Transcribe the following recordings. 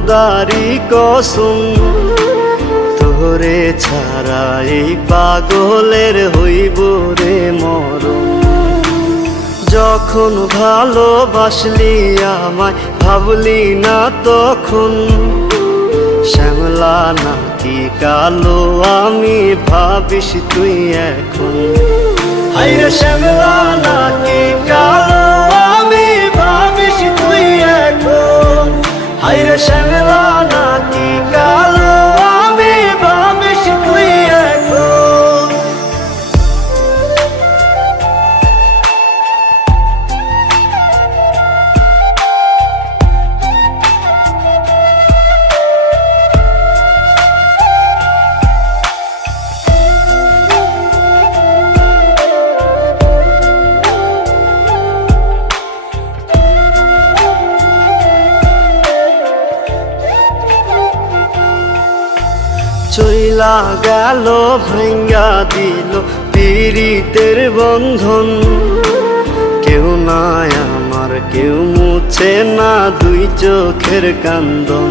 খোদারি কসম, তোরে ছাড়া এই পাগলের হইব রে মরণ। যখন ভালোবাসলি আমায় ভাবলি না তখন, শ্যামলা নাকি কালো আমি ভাবিস তুই এখন। হায়রে শ্যামলা নাকি কালো আমি ভাবিস তুই এখন। হায়রে শ্যামলা নাকি কালো আমি ভাবিস তুই এখন। চইলা গেল ভাঙ্গা দিল পীড়িতের বন্ধন, কেউ নাই আমার কেউ মুছে না দুই চোখের কান্দন।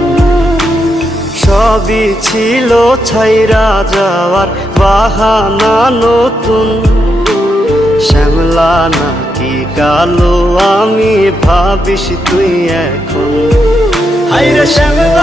সবই ছিল ছাইরা যাওয়ার বাহানা নতুন, শ্যামলা নাকি কালো আমি ভাবিস তুই এখন। হায়রে শ্যামলা